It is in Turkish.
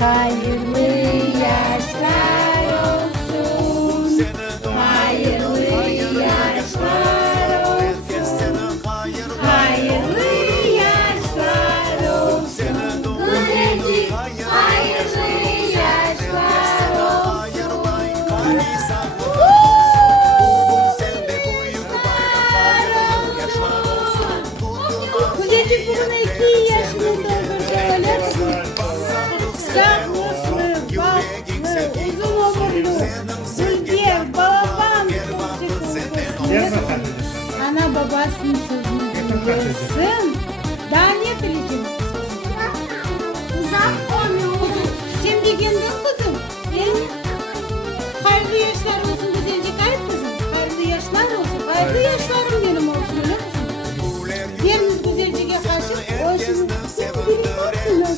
Hayırlı yaşlar olsun. Hayırlı yaşlar olsun. Hayırlı yaşlar olsun. Kudretli hayırlı yaşlar olsun. Kudretli bunun 2 yaşını doldurdu öyle mi? Sağlıklı, baklı, uzun omurlu, Zülfiye, babam Gel bakalım. ana babasının sözünü dinlesin. Daha niye bileceğim? Uzak olmuyor. Şimdi gündüz